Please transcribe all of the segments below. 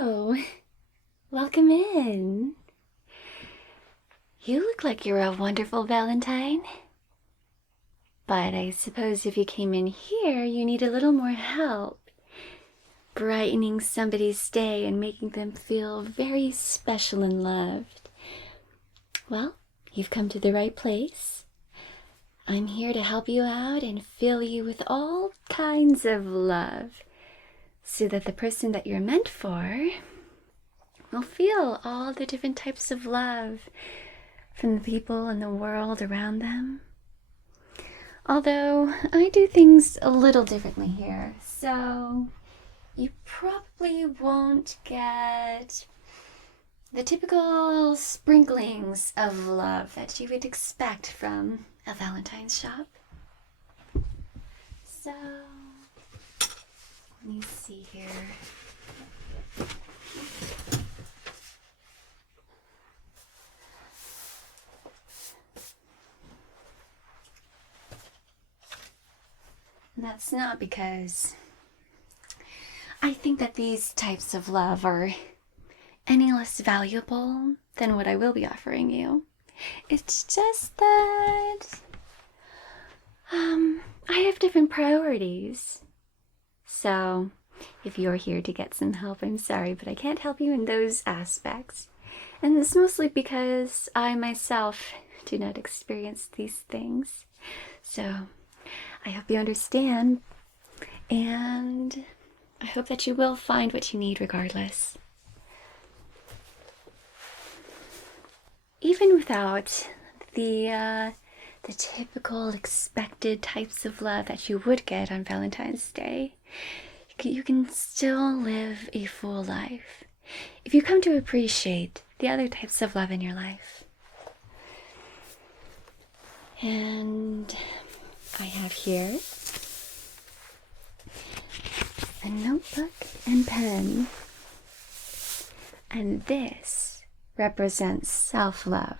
Hello! Welcome in. You look like you're a wonderful Valentine. But I suppose if you came in here, you need a little more help brightening somebody's day and making them feel very special and loved. Well, you've come to the right place. I'm here to help you out and fill you with all kinds of love, so that the person that you're meant for will feel all the different types of love from the people in the world around them. Although I do things a little differently here, so you probably won't get the typical sprinklings of love that you would expect from a Valentine's shop. So, let me see here. And that's not because I think that these types of love are any less valuable than what I will be offering you. It's just that I have different priorities. So if you're here to get some help, I'm sorry, but I can't help you in those aspects. And it's mostly because I myself do not experience these things. So I hope you understand, and I hope that you will find what you need regardless. Even without the typical expected types of love that you would get on Valentine's Day, you can still live a full life if you come to appreciate the other types of love in your life. And I have here a notebook and pen, and this represents self-love,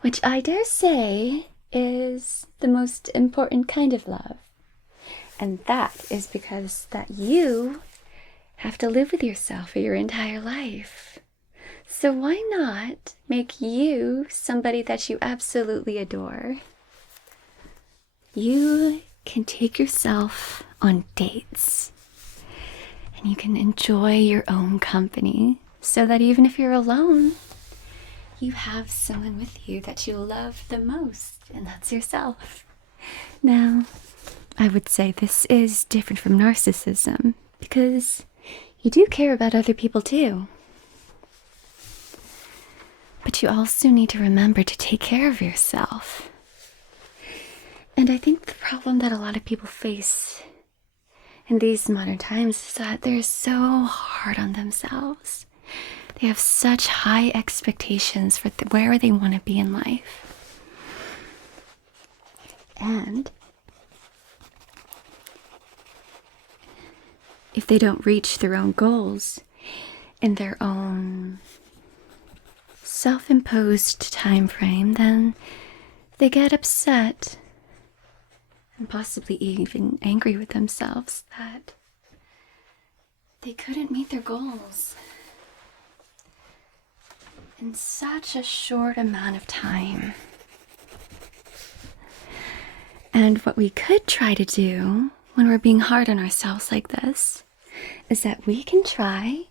which I dare say is the most important kind of love. And that is because that you have to live with yourself for your entire life. So why not make you somebody that you absolutely adore? You can take yourself on dates, and you can enjoy your own company, so that even if you're alone, you have someone with you that you love the most, and that's yourself. Now, I would say this is different from narcissism, because you do care about other people too. But you also need to remember to take care of yourself. And I think the problem that a lot of people face in these modern times is that they're so hard on themselves. They have such high expectations for where they want to be in life. And if they don't reach their own goals in their own self-imposed time frame, then they get upset and possibly even angry with themselves that they couldn't meet their goals in such a short amount of time. And what we could try to do when we're being hard on ourselves like this is that we can try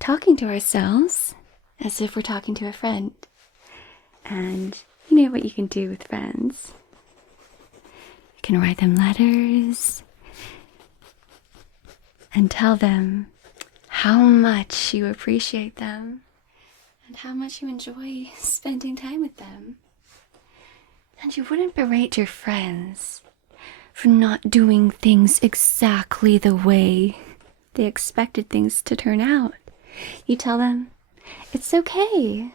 talking to ourselves as if we're talking to a friend. And you know what you can do with friends. You can write them letters and tell them how much you appreciate them and how much you enjoy spending time with them. And you wouldn't berate your friends for not doing things exactly the way they expected things to turn out. You tell them, it's okay.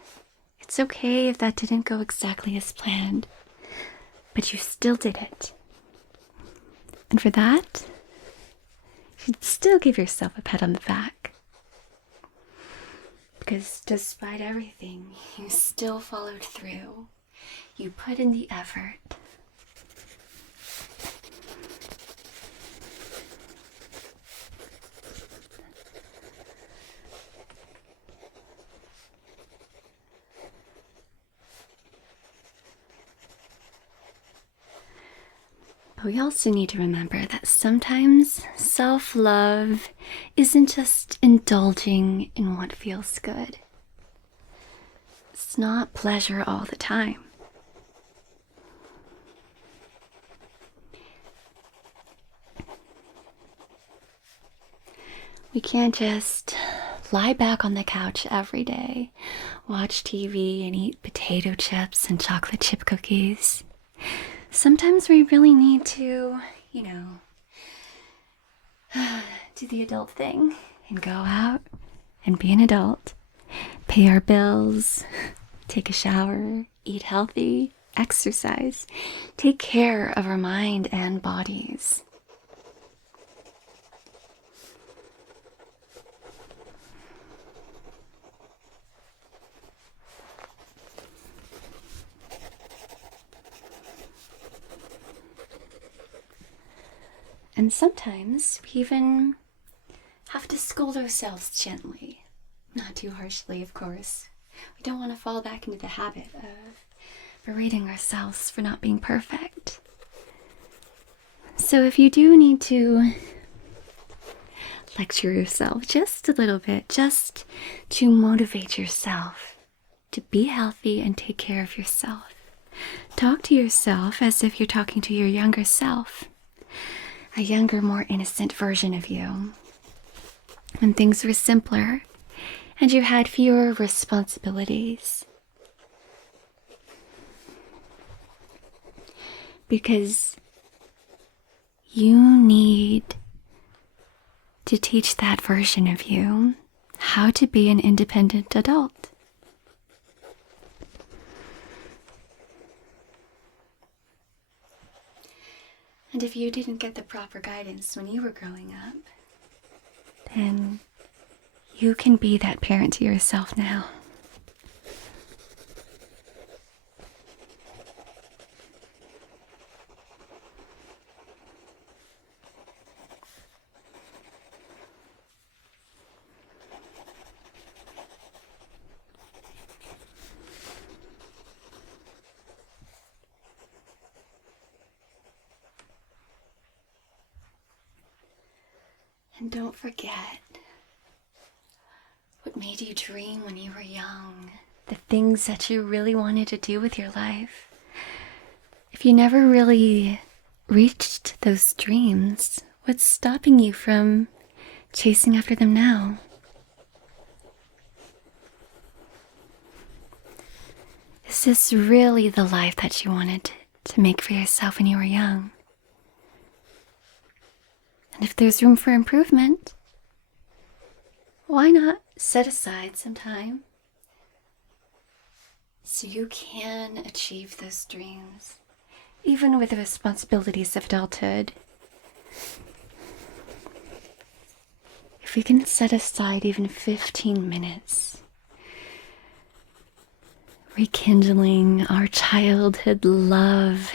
It's okay if that didn't go exactly as planned, but you still did it. And for that, you should still give yourself a pat on the back. Because despite everything, you still followed through. You put in the effort. But we also need to remember that sometimes self-love isn't just indulging in what feels good. It's not pleasure all the time. We can't just lie back on the couch every day, watch TV, and eat potato chips and chocolate chip cookies. Sometimes we really need to, do the adult thing and go out and be an adult, pay our bills, take a shower, eat healthy, exercise, take care of our mind and bodies. And sometimes we even have to scold ourselves gently. Not too harshly, of course. We don't want to fall back into the habit of berating ourselves for not being perfect. So if you do need to lecture yourself just a little bit, just to motivate yourself to be healthy and take care of yourself, talk to yourself as if you're talking to your younger self. A younger, more innocent version of you. When things were simpler and you had fewer responsibilities. Because you need to teach that version of you how to be an independent adult. And if you didn't get the proper guidance when you were growing up, then you can be that parent to yourself now. And don't forget what made you dream when you were young, the things that you really wanted to do with your life. If you never really reached those dreams, what's stopping you from chasing after them now? Is this really the life that you wanted to make for yourself when you were young? And if there's room for improvement, why not set aside some time so you can achieve those dreams, even with the responsibilities of adulthood? If we can set aside even 15 minutes, rekindling our childhood love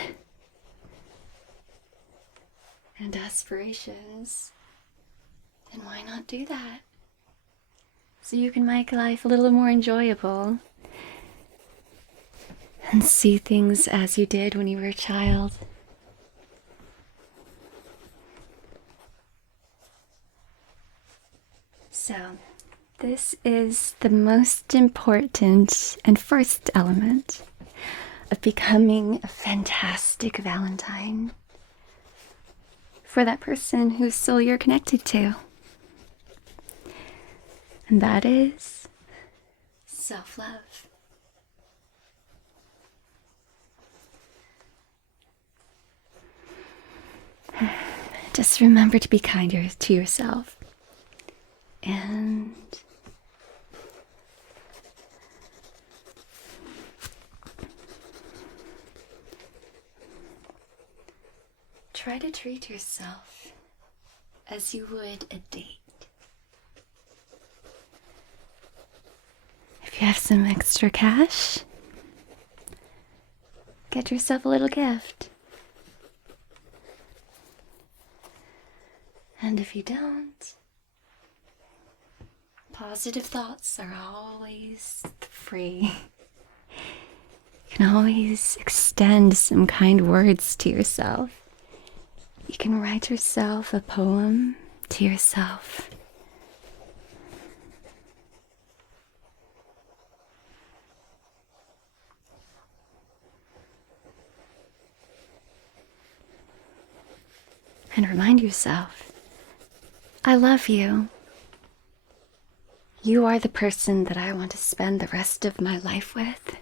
and aspirations, then why not do that? So you can make life a little more enjoyable and see things as you did when you were a child. So, this is the most important and first element of becoming a fantastic Valentine for that person whose soul you're connected to. And that is self-love. Just remember to be kinder to yourself. And try to treat yourself as you would a date. If you have some extra cash, get yourself a little gift. And if you don't, positive thoughts are always free. You can always extend some kind words to yourself You can write yourself a poem to yourself. And remind yourself, I love you. You are the person that I want to spend the rest of my life with.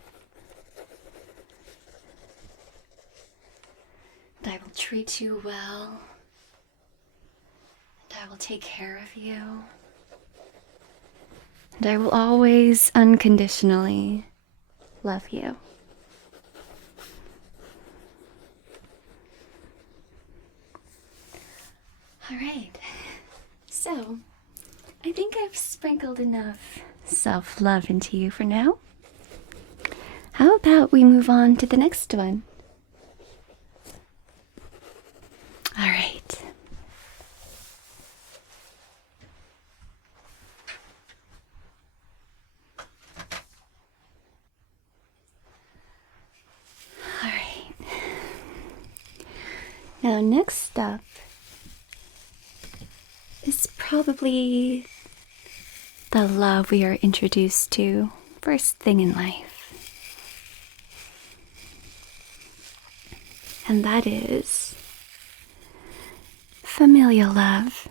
And I will treat you well. And I will take care of you. And I will always unconditionally love you. All right, so I think I've sprinkled enough self-love into you for now. How about we move on to the next one? All right. All right. Now, next up is probably the love we are introduced to first thing in life. And that is familial love.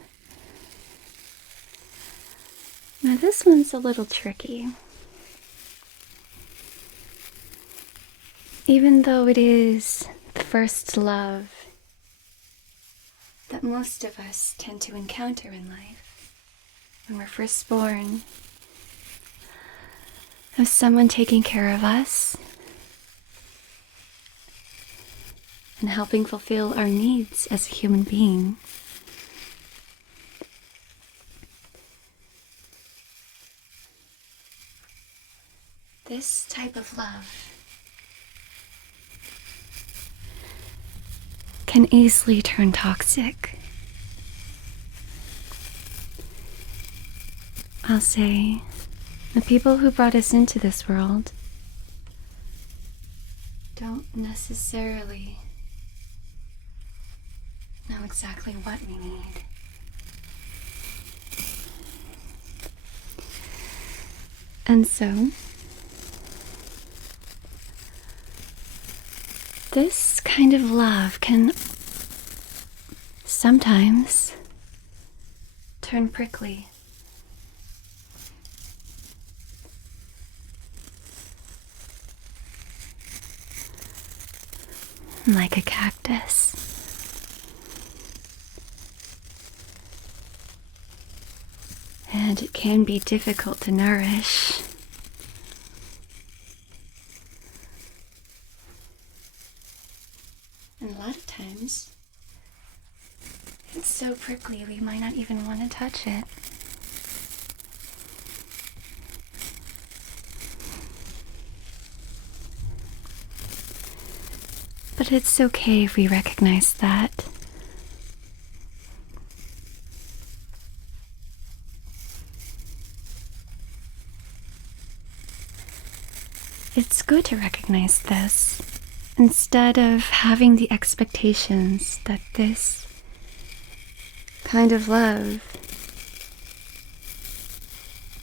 Now this one's a little tricky. Even though it is the first love that most of us tend to encounter in life when we're first born, of someone taking care of us and helping fulfill our needs as a human being. This type of love can easily turn toxic. I'll say, the people who brought us into this world don't necessarily know exactly what we need. And so, this kind of love can sometimes turn prickly. Like a cactus. And it can be difficult to nourish. And a lot of times, it's so prickly we might not even want to touch it. But it's okay if we recognize that. It's good to recognize this instead of having the expectations that this kind of love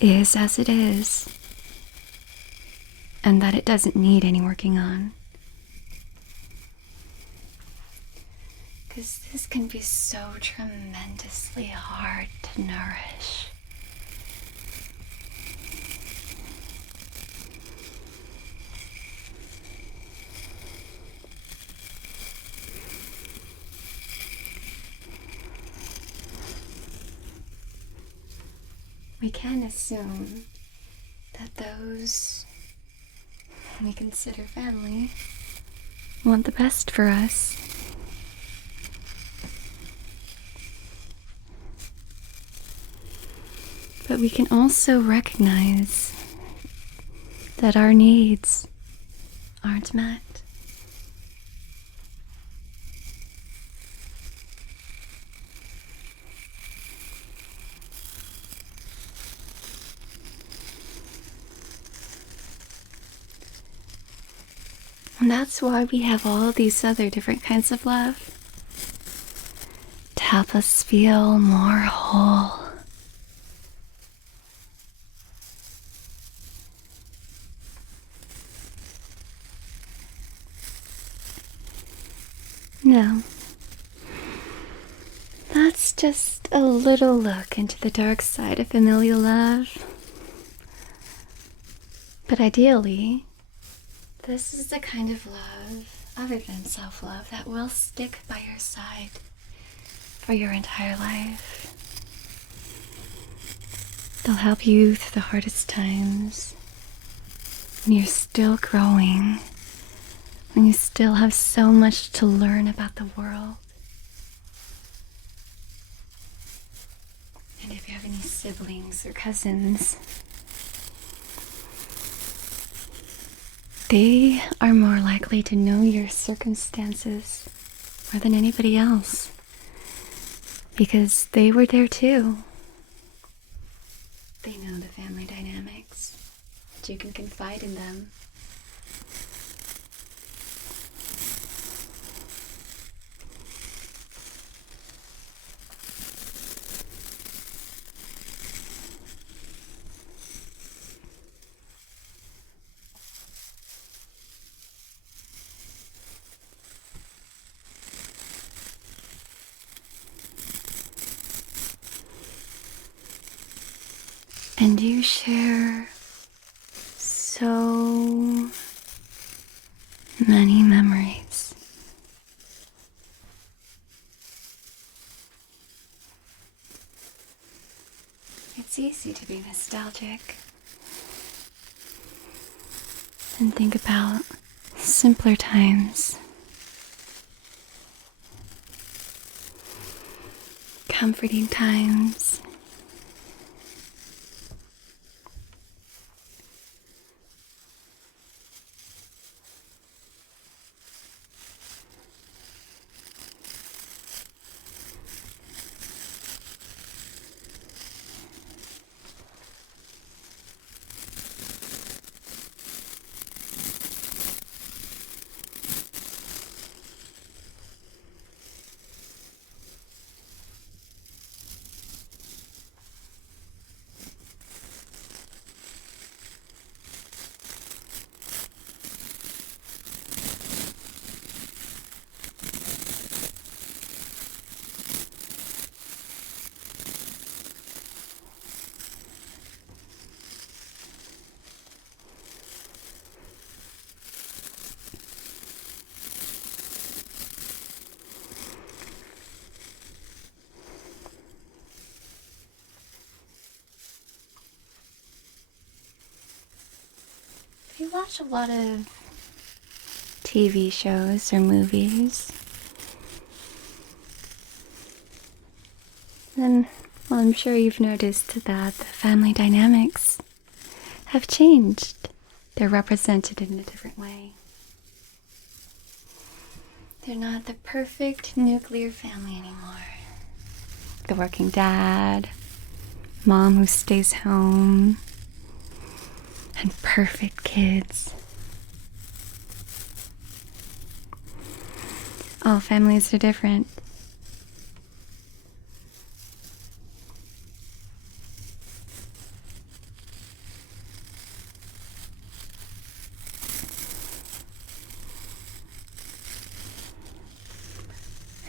is as it is and that it doesn't need any working on. Because this can be so tremendously hard to nourish. We can assume that those we consider family want the best for us. But we can also recognize that our needs aren't met. And that's why we have all these other different kinds of love. help us feel more whole. Now, that's just a little look into the dark side of familial love. But ideally, this is the kind of love, other than self-love, that will stick by your side for your entire life. They'll help you through the hardest times, when you're still growing, when you still have so much to learn about the world. And if you have any siblings or cousins, they are more likely to know your circumstances more than anybody else, because they were there too. They know the family dynamics, and you can confide in them. And you share so many memories. It's easy to be nostalgic and think about simpler times, comforting times. You watch a lot of TV shows or movies, then, well, I'm sure you've noticed that the family dynamics have changed. They're represented in a different way. They're not the perfect nuclear family anymore. The working dad, mom who stays home, and perfect kids. All families are different.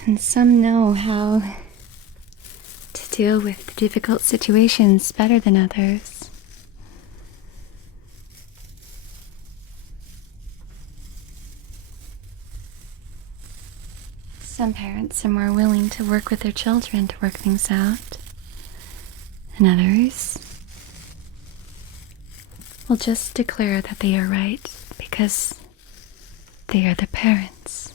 And some know how to deal with difficult situations better than others. Some parents are more willing to work with their children to work things out, and others will just declare that they are right because they are the parents.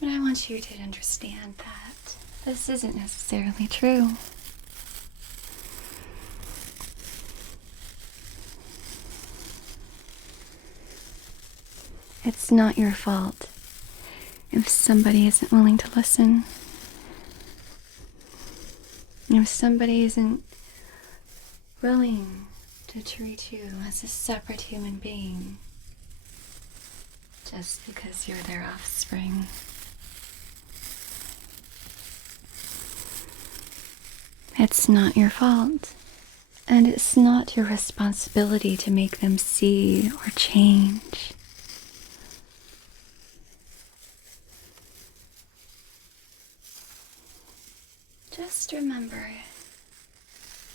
But I want you to understand that this isn't necessarily true. It's not your fault if somebody isn't willing to listen. If somebody isn't willing to treat you as a separate human being just because you're their offspring. It's not your fault, and it's not your responsibility to make them see or change. Just remember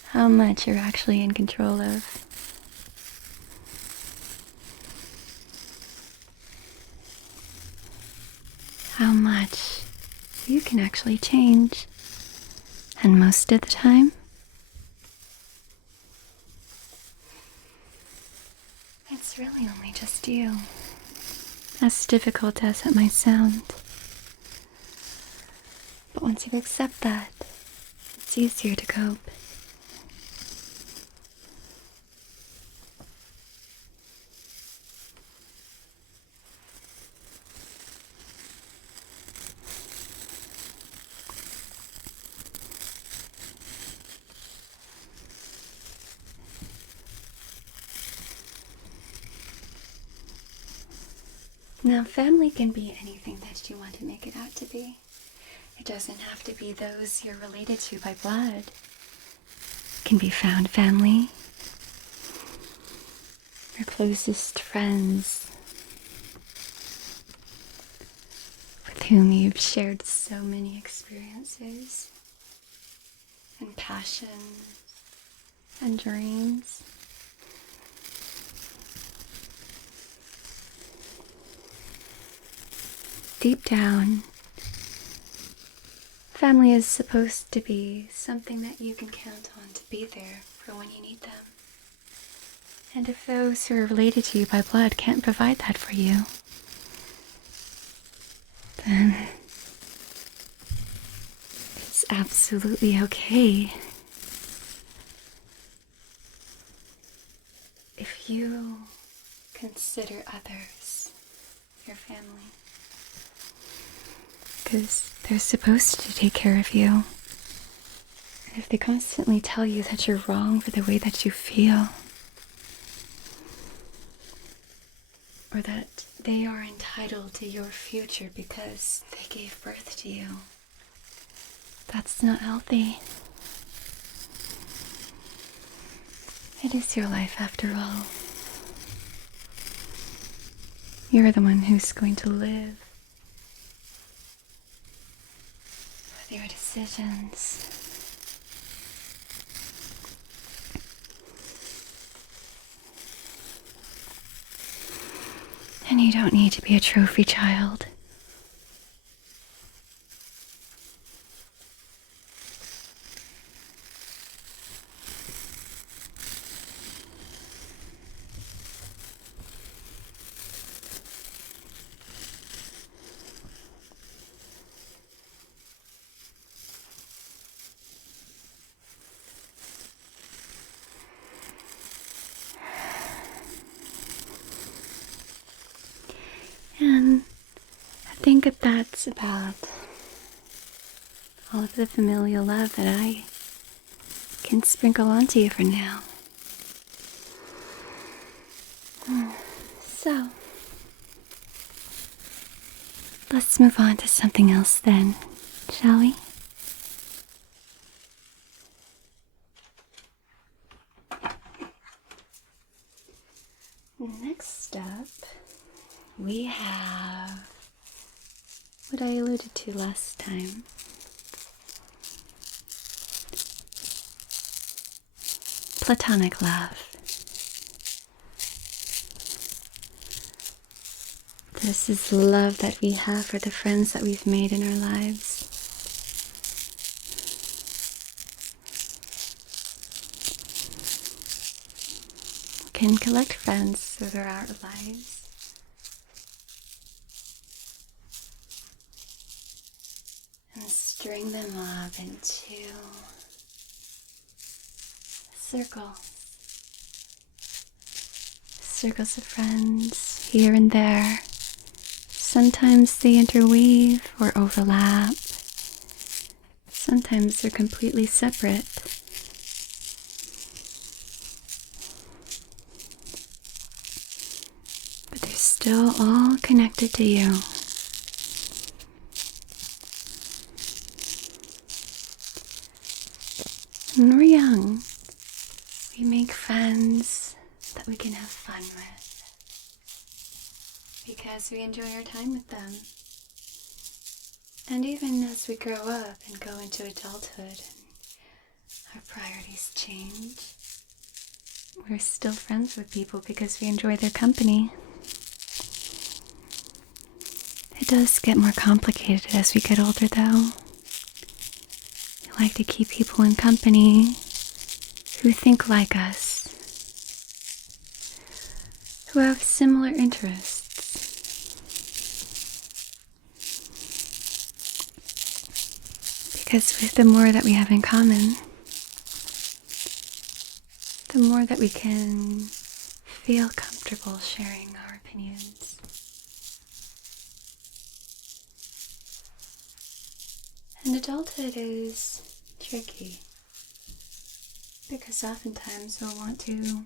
how much you're actually in control of. How much you can actually change. And most of the time, it's really only just you. As difficult as it might sound. But once you accept that, it's easier to cope. Now, family can be anything that you want to make it out to be. It doesn't have to be those you're related to by blood. It can be found family, your closest friends, with whom you've shared so many experiences, and passions, and dreams. Deep down, family is supposed to be something that you can count on to be there for when you need them. And if those who are related to you by blood can't provide that for you, then it's absolutely okay. If you consider others your family, because they're supposed to take care of you. And if they constantly tell you that you're wrong for the way that you feel, or that they are entitled to your future because they gave birth to you, that's not healthy. It is your life after all. You're the one who's going to live with your decisions. And you don't need to be a trophy child. And I think that that's about all of the familial love that I can sprinkle onto you for now. So, let's move on to something else then, shall we? Next up, we have what I alluded to last time. Platonic love. This is love that we have for the friends that we've made in our lives. We can collect friends throughout our lives. And string them up into circles of friends here and there. Sometimes they interweave or overlap. Sometimes they're completely separate. But they're still all connected to you. When we're young, we make friends that we can have fun with because we enjoy our time with them. And even as we grow up and go into adulthood and our priorities change, we're still friends with people because we enjoy their company. It does get more complicated as we get older, though. We like to keep people in company who think like us, who have similar interests. Because with the more that we have in common, the more that we can feel comfortable sharing our opinions. And adulthood is tricky because oftentimes we'll want to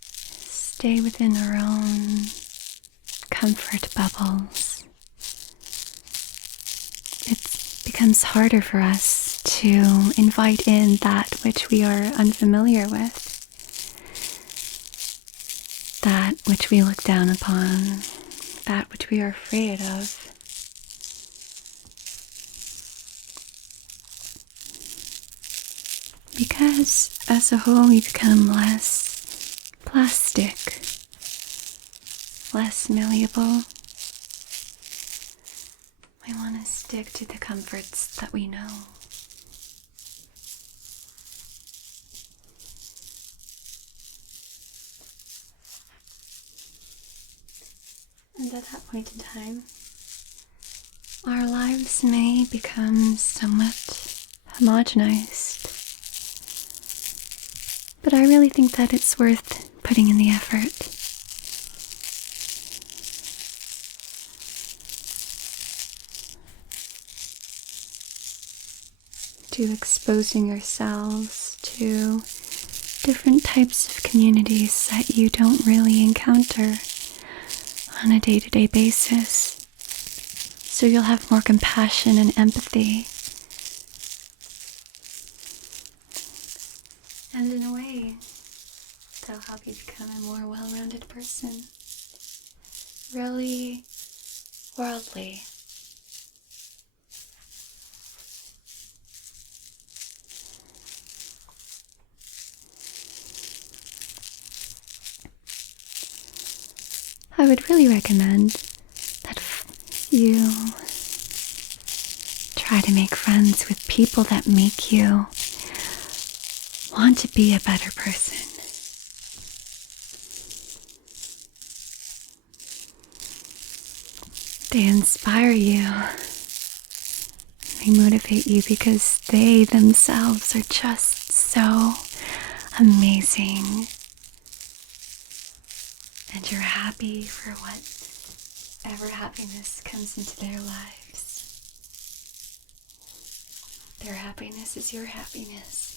stay within our own comfort bubbles. It becomes harder for us to invite in that which we are unfamiliar with, that which we look down upon, that which we are afraid of. Because as a whole we become less plastic, less malleable. We want to stick to the comforts that we know. And at that point in time, our lives may become somewhat homogenized. But I really think that it's worth putting in the effort. To exposing yourselves to different types of communities that you don't really encounter on a day-to-day basis. So you'll have more compassion and empathy. And in a way, they'll help you become a more well-rounded person. Really worldly. I would really recommend that you try to make friends with people that make you want to be a better person. They inspire you. They motivate you because they themselves are just so amazing. And you're happy for whatever happiness comes into their lives. Their happiness is your happiness.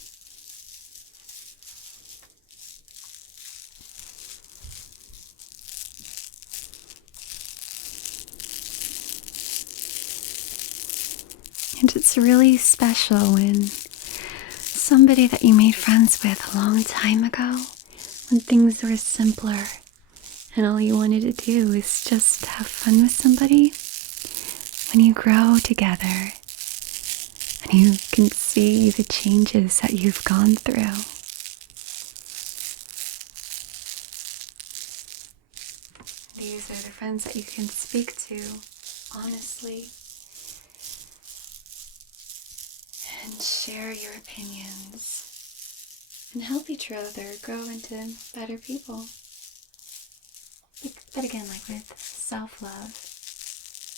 And it's really special when somebody that you made friends with a long time ago, when things were simpler and all you wanted to do is just have fun with somebody, when you grow together and you can see the changes that you've gone through. These are the friends that you can speak to honestly and share your opinions and help each other grow into better people. But again, like with self-love,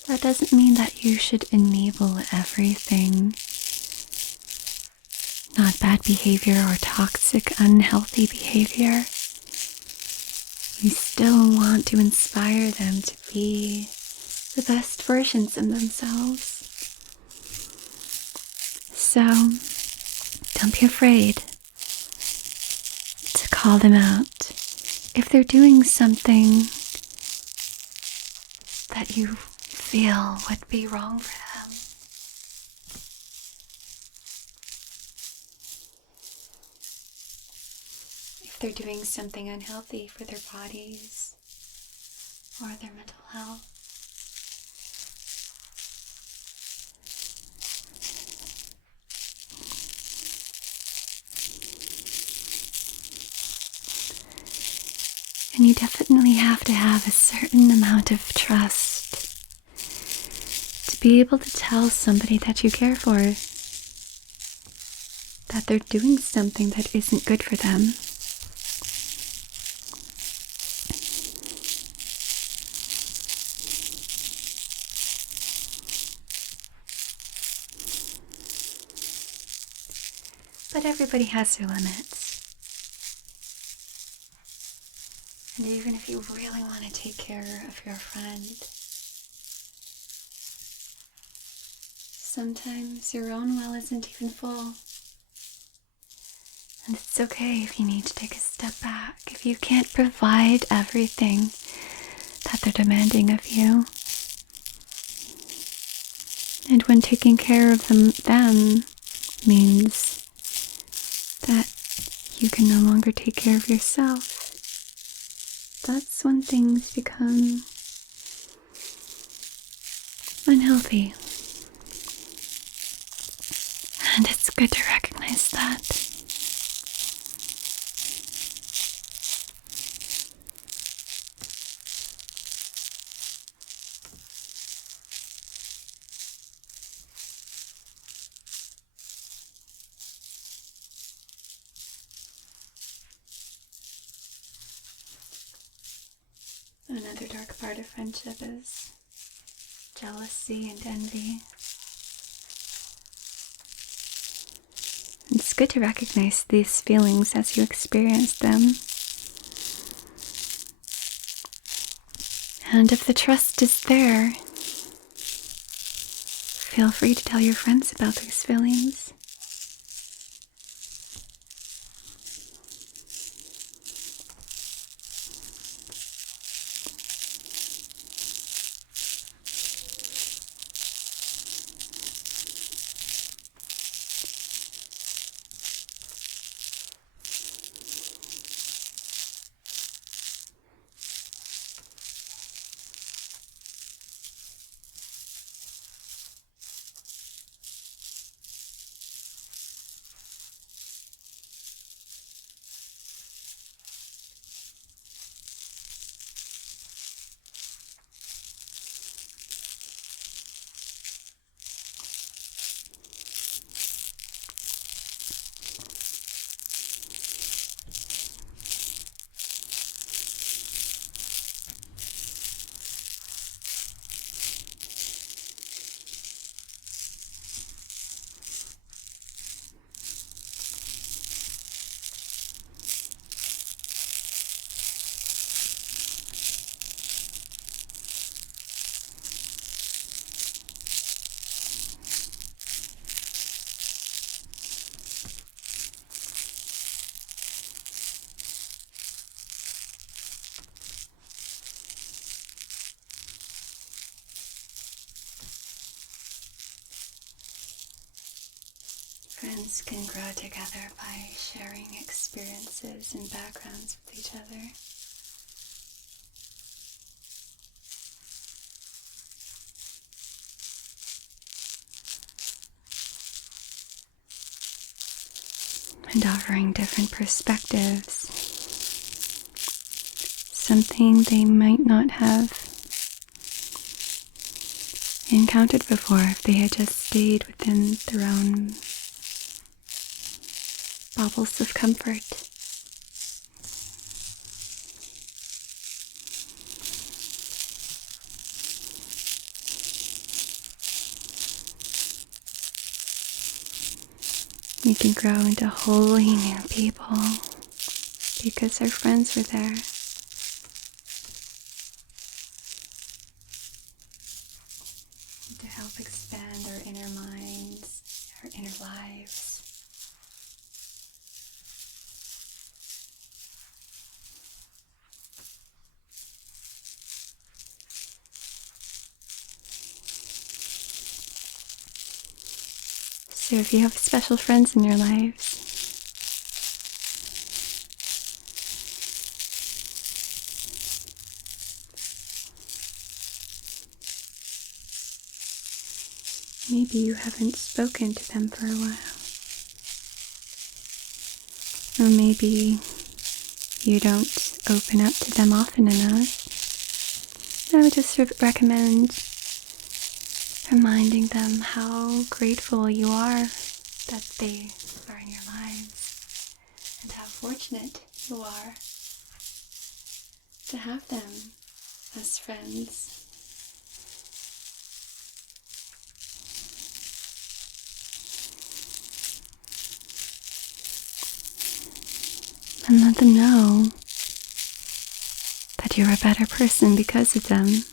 that doesn't mean that you should enable everything. Not bad behavior or toxic, unhealthy behavior. You still want to inspire them to be the best versions of themselves. So, don't be afraid to call them out if they're doing something that you feel would be wrong for them. they're doing something unhealthy for their bodies or their mental health. And you definitely have to have a certain amount of trust to be able to tell somebody that you care for that they're doing something that isn't good for them. But everybody has their limits. And even if you really want to take care of your friend, sometimes your own well isn't even full. And it's okay if you need to take a step back, if you can't provide everything that they're demanding of you. And when taking care of them means that you can no longer take care of yourself, that's when things become unhealthy. And it's good to recognize that. Another dark part of friendship is jealousy and envy. It's good to recognize these feelings as you experience them. And if the trust is there, feel free to tell your friends about these feelings. Friends can grow together by sharing experiences and backgrounds with each other. And offering different perspectives, something they might not have encountered before if they had just stayed within their own bubbles of comfort. You can grow into wholly new people because our friends were there. To help expand our inner minds, our inner lives. So if you have special friends in your lives, maybe you haven't spoken to them for a while. Or maybe you don't open up to them often enough. I would just recommend reminding them how grateful you are that they are in your lives, and how fortunate you are to have them as friends. And let them know that you're a better person because of them.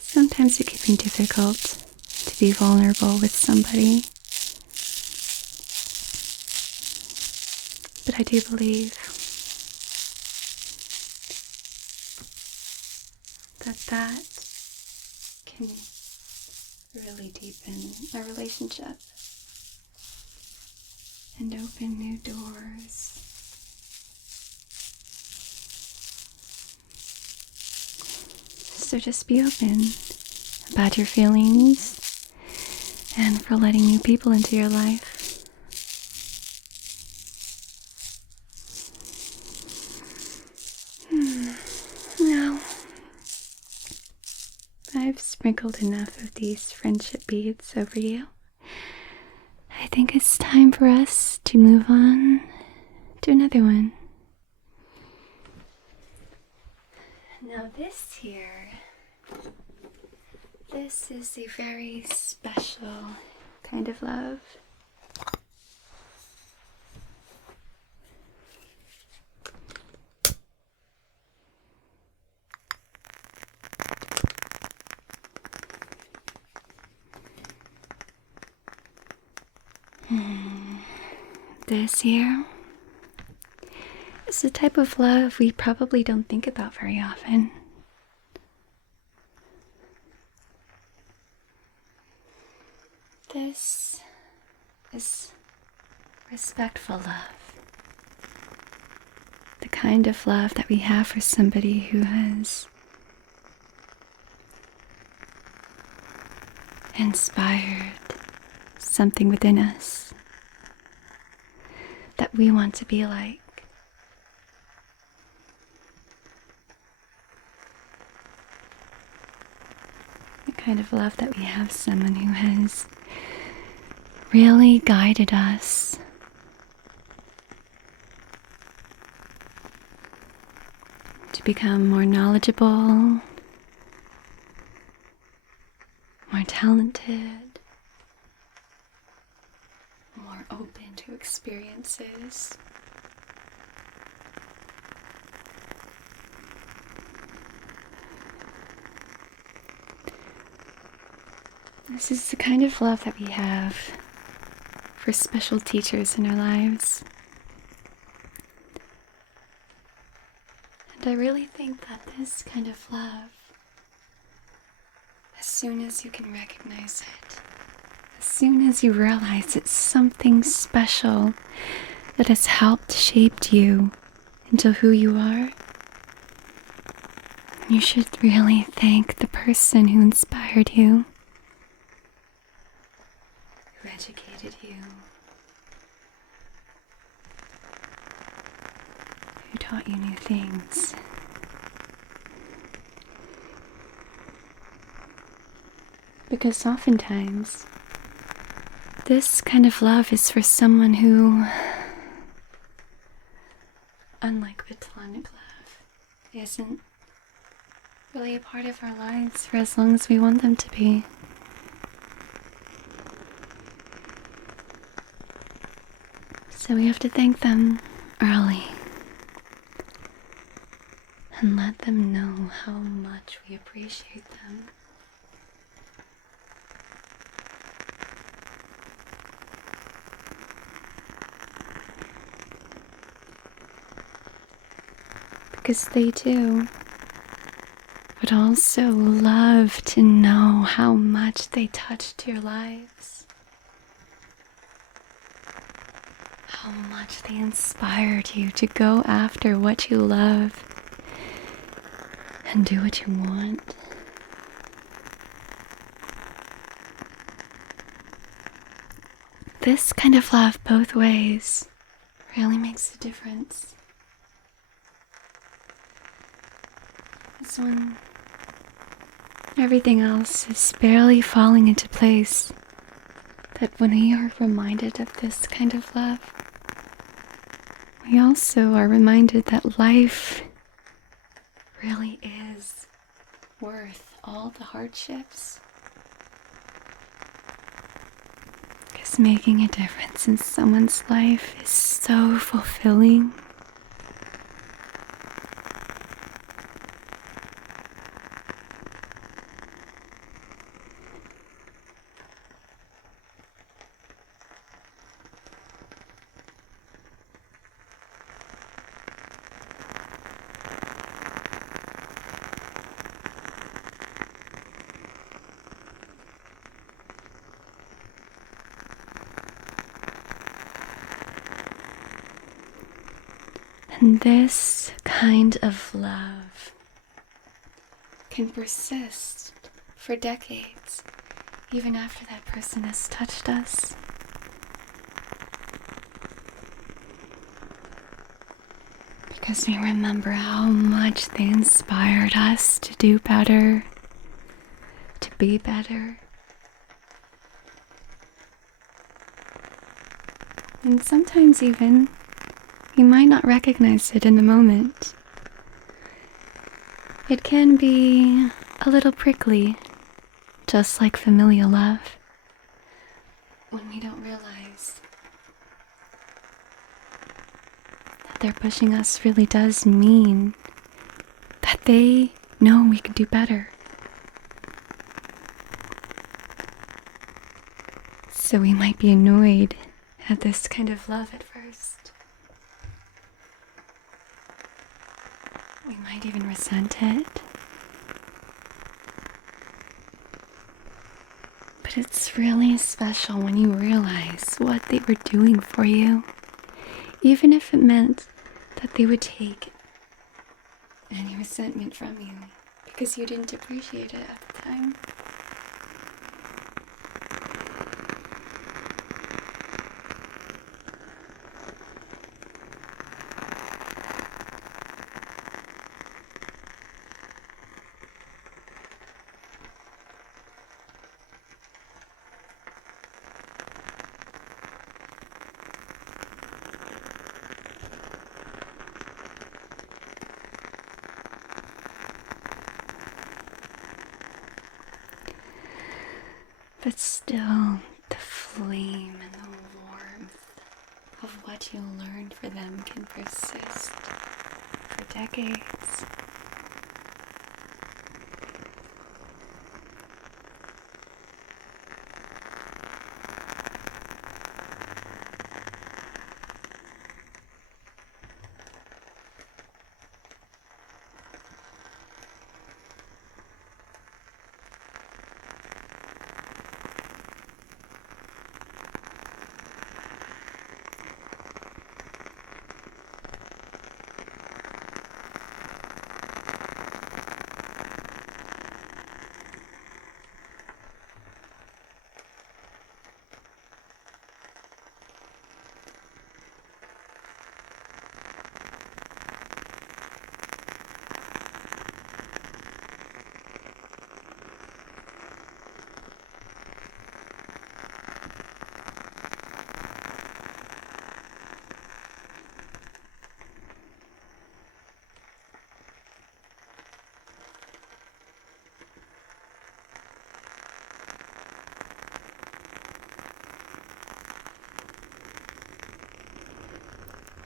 Sometimes it can be difficult to be vulnerable with somebody, but I do believe that can really deepen a relationship and open new doors. So just be open about your feelings and for letting new people into your life. Now, I've sprinkled enough of these friendship beads over you. I think it's time for us to move on to another one. Now this here, this is a very special kind of love. This here is the type of love we probably don't think about very often. This is respectful love. The kind of love that we have for somebody who has inspired something within us that we want to be like. The kind of love that we have someone who has really guided us to become more knowledgeable, more talented, more open to experiences. This is the kind of love that we have for special teachers in our lives. And I really think that this kind of love, as soon as you can recognize it, as soon as you realize it's something special that has helped shape you into who you are, you should really thank the person who inspired you, who educated you, who taught you new things. Because oftentimes, this kind of love is for someone who, unlike Platonic Love, isn't really a part of our lives for as long as we want them to be. So we have to thank them early and let them know how much we appreciate them. Because they do, but also love to know how much they touched your lives, how much they inspired you to go after what you love and do what you want. This kind of love both ways really makes a difference. It's when everything else is barely falling into place that when we are reminded of this kind of love, we also are reminded that life really is worth all the hardships. Because making a difference in someone's life is so fulfilling. And this kind of love can persist for decades, even after that person has touched us. Because we remember how much they inspired us to do better, to be better. And sometimes even, you might not recognize it in the moment. It can be a little prickly, just like familial love, when we don't realize that they're pushing us really does mean that they know we can do better. So we might be annoyed at this kind of love at first. We might even resent it. But it's really special when you realize what they were doing for you, even if it meant that they would take any resentment from you because you didn't appreciate it at the time. But still, the flame and the warmth of what you learned for them can persist for decades.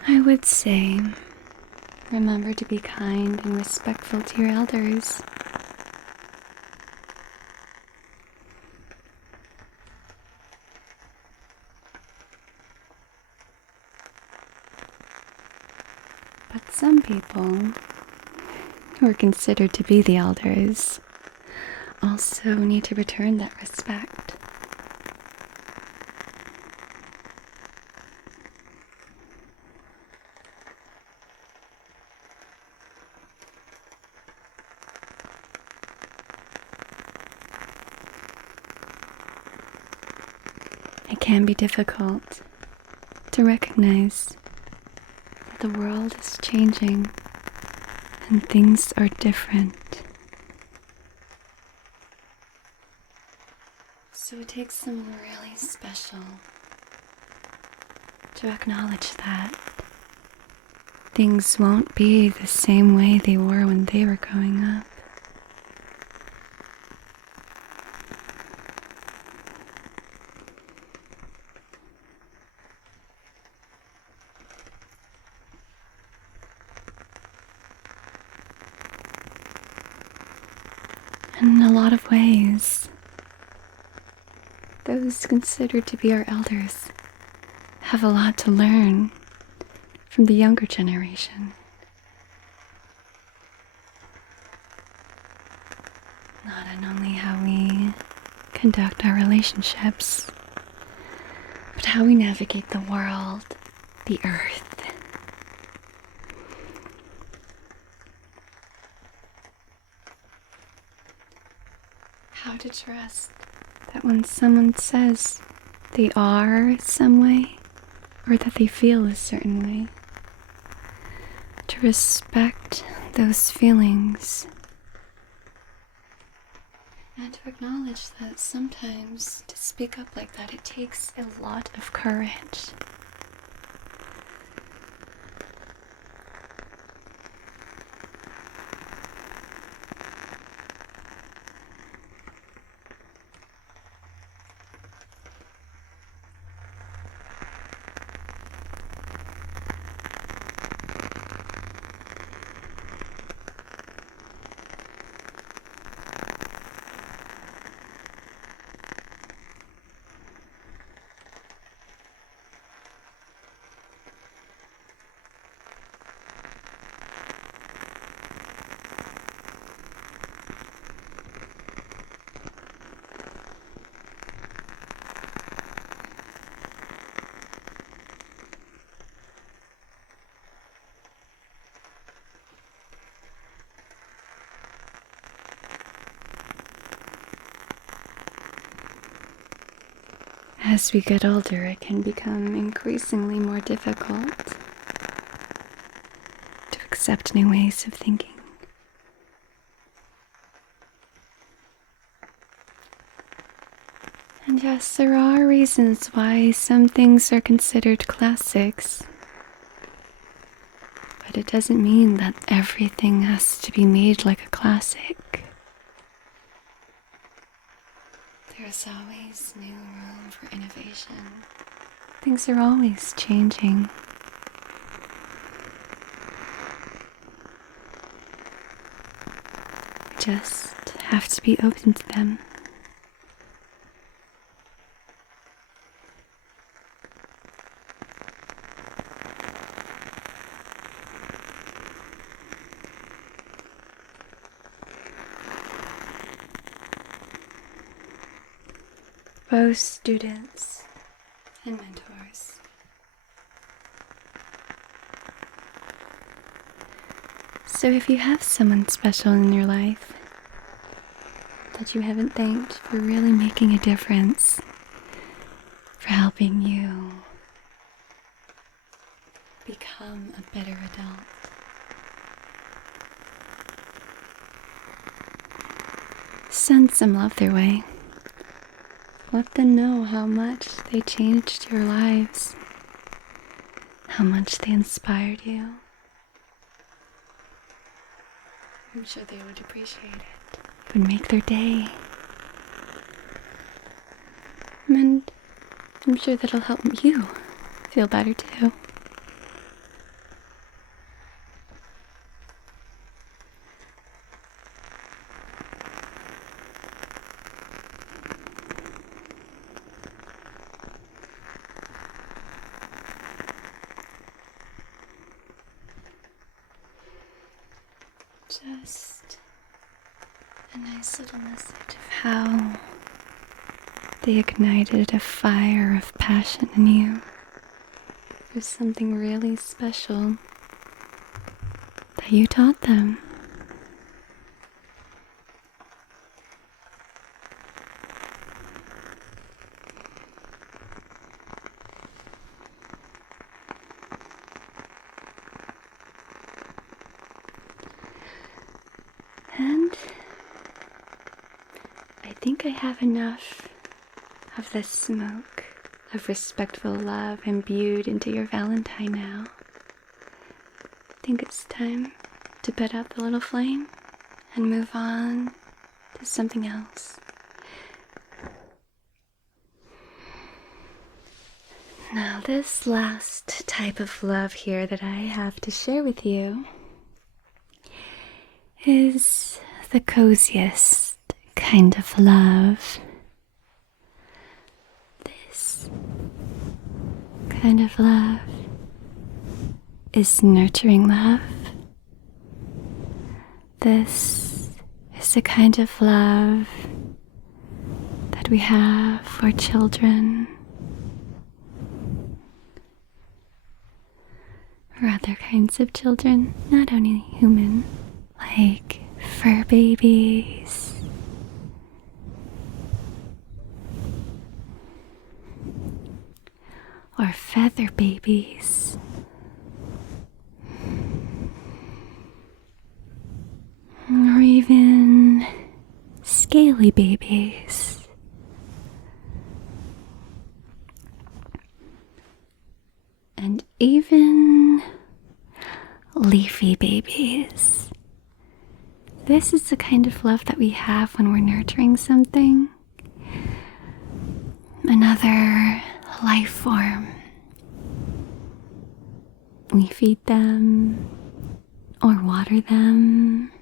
I would say, remember to be kind and respectful to your elders. But some people who are considered to be the elders also need to return that respect. It can be difficult to recognize that the world is changing and things are different. So it takes someone really special to acknowledge that things won't be the same way they were when they were growing up. In a lot of ways, those considered to be our elders have a lot to learn from the younger generation. Not in only how we conduct our relationships, but how we navigate the world, the earth. How to trust that when someone says they are some way, or that they feel a certain way, to respect those feelings and to acknowledge that sometimes to speak up like that, it takes a lot of courage. As we get older, it can become increasingly more difficult to accept new ways of thinking. And yes, there are reasons why some things are considered classics, but it doesn't mean that everything has to be made like a classic. There's always new room for innovation. Things are always changing. We just have to be open to them. Both students and mentors. So if you have someone special in your life that you haven't thanked for really making a difference, for helping you become a better adult, send some love their way. Let them know how much they changed your lives, how much they inspired you. I'm sure they would appreciate it. It would make their day. And I'm sure that'll help you feel better too. Just a nice little message of how they ignited a fire of passion in you. There's something really special that you taught them. And I think I have enough of the smoke of respectful love imbued into your Valentine now. I think it's time to put out the little flame and move on to something else. Now, this last type of love here that I have to share with you is the coziest kind of love. This kind of love is nurturing love. This is the kind of love that we have for children or other kinds of children, not only human, like fur babies, or feather babies, or even scaly babies. And even leafy babies. This is the kind of love that we have when we're nurturing something, another life form. We feed them or water them,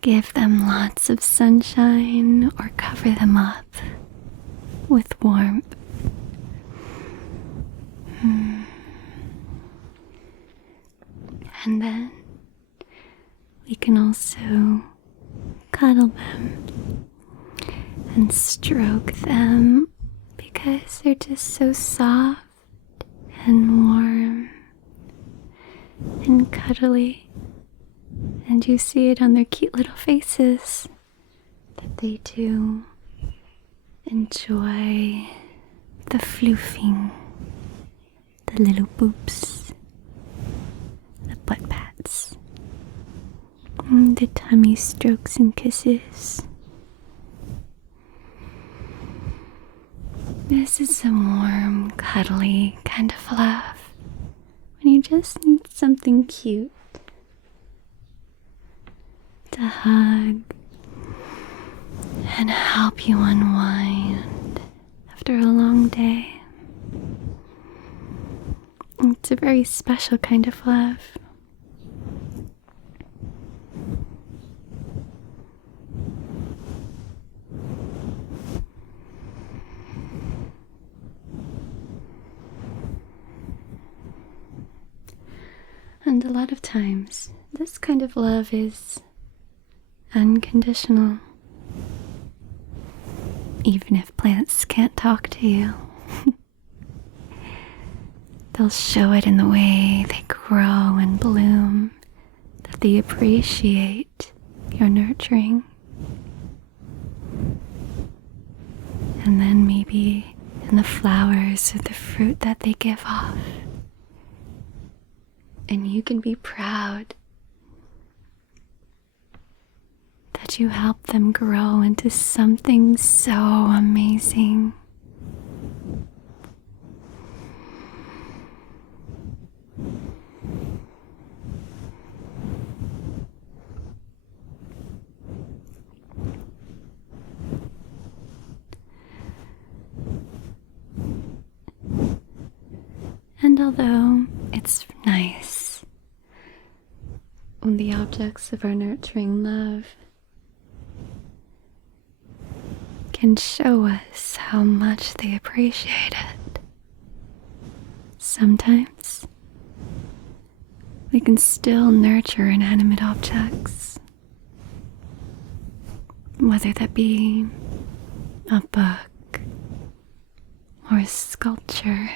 give them lots of sunshine or cover them up with warmth. And then we can also cuddle them and stroke them because they're just so soft and warm and cuddly. And you see it on their cute little faces that they do enjoy the fluffing, the little boops, the butt pats, and the tummy strokes and kisses. This is a warm, cuddly kind of love when you just need something cute to hug and help you unwind after a long day. It's a very special kind of love. And a lot of times, this kind of love is unconditional. Even if plants can't talk to you, they'll show it in the way they grow and bloom, that they appreciate your nurturing. And then maybe in the flowers or the fruit that they give off. And you can be proud that you help them grow into something so amazing. And although it's nice when the objects of our nurturing love can show us how much they appreciate it, sometimes we can still nurture inanimate objects, whether that be a book or a sculpture,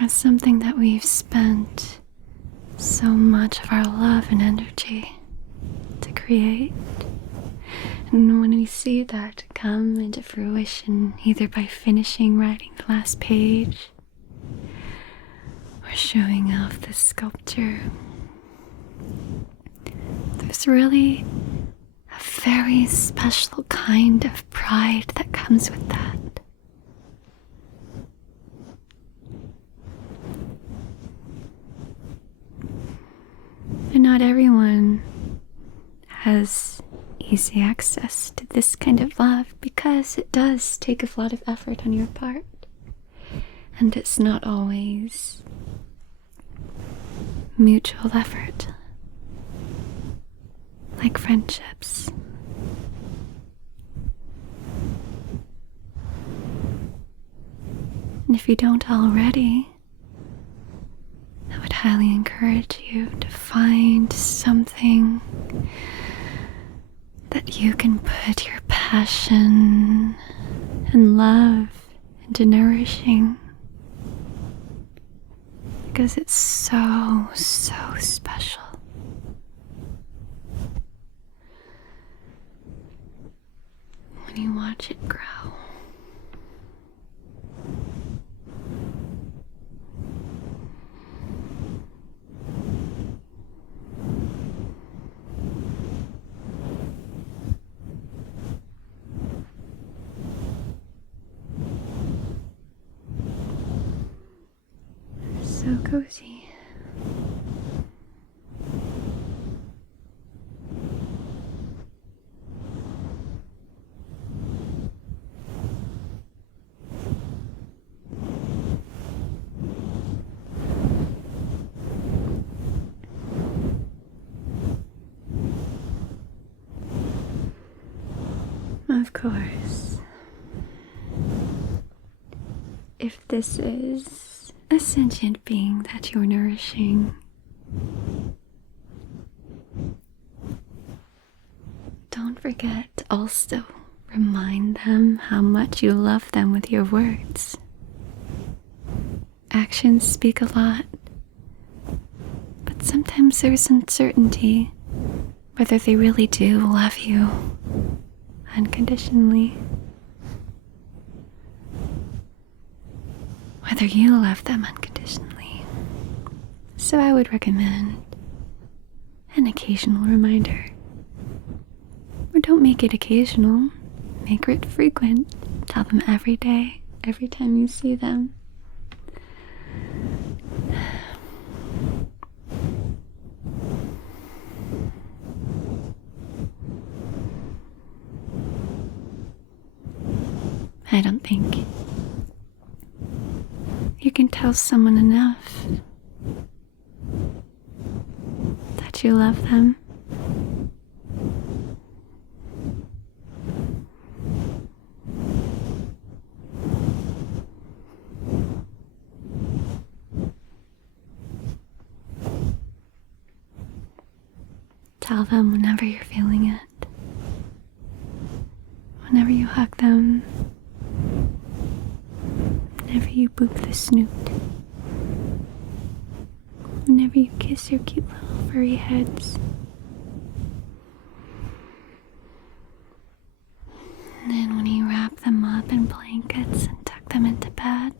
or something that we've spent so much of our love and energy to create. And when we see that come into fruition, either by finishing writing the last page, or We're showing off the sculpture. There's really a very special kind of pride that comes with that. And not everyone has easy access to this kind of love because it does take a lot of effort on your part. And it's not always mutual effort, like friendships. And if you don't already, I would highly encourage you to find something that you can put your passion and love into nourishing. Because it's so, so special. When you watch it grow. So cozy. Of course, if this is a sentient being that you're nourishing, don't forget to also remind them how much you love them with your words. Actions speak a lot, but sometimes there's uncertainty whether they really do love you unconditionally, whether you love them unconditionally. So I would recommend an occasional reminder. Or don't make it occasional, make it frequent. Tell them every day, every time you see them. I don't think you can tell someone enough that you love them. Tell them whenever you're feeling it. Whenever you hug them. Whenever you boop the snoot. Whenever you kiss your cute little furry heads. And then when you wrap them up in blankets and tuck them into bed.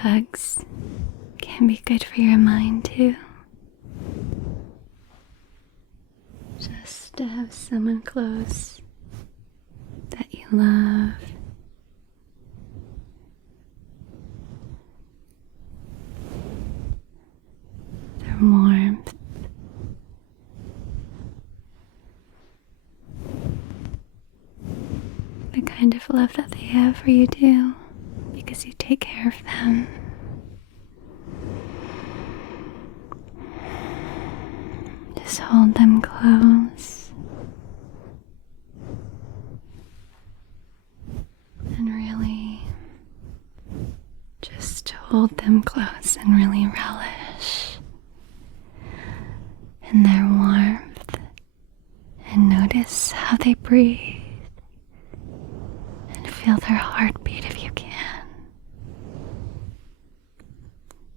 Hugs can be good for your mind too. Just to have someone close that you love. Their warmth. The kind of love that they have for you too, because you take care of them. Just hold them close. And really just hold them close and really relish in their warmth. And notice how they breathe. And feel their heartbeat if you can.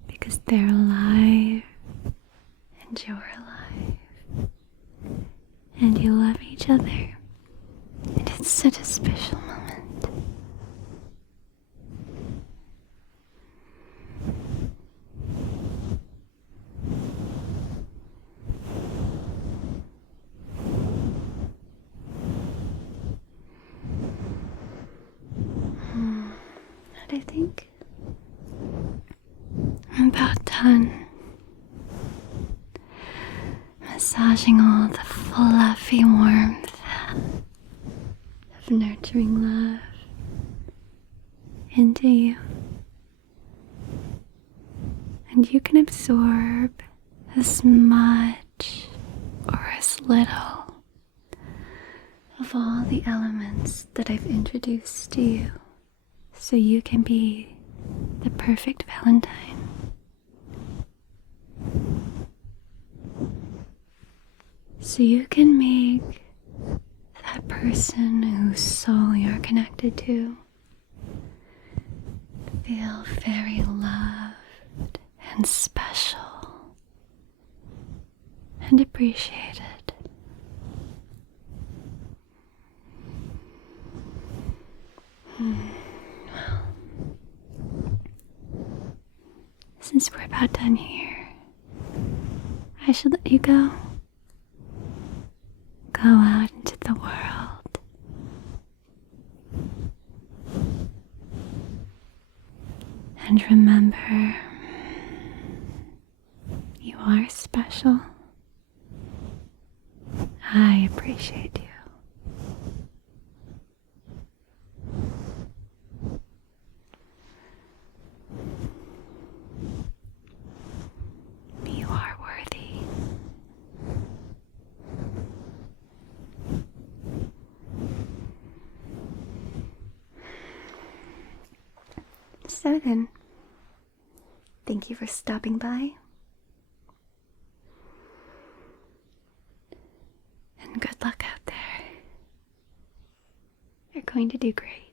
Because they're alive and you're alive. And you love each other. And it's such a special moment. I think I'm about done massaging all the fluffy warmth of nurturing love into you. And you can absorb as much or as little of all the elements that I've introduced to you. So you can be the perfect Valentine. So you can make that person whose soul you're connected to feel very loved and special and appreciated. Since we're about done here, I should let you go. Go out into the world. And remember, you are special. I appreciate you. You are worthy. So then, thank you for stopping by. And good luck out there. You're going to do great.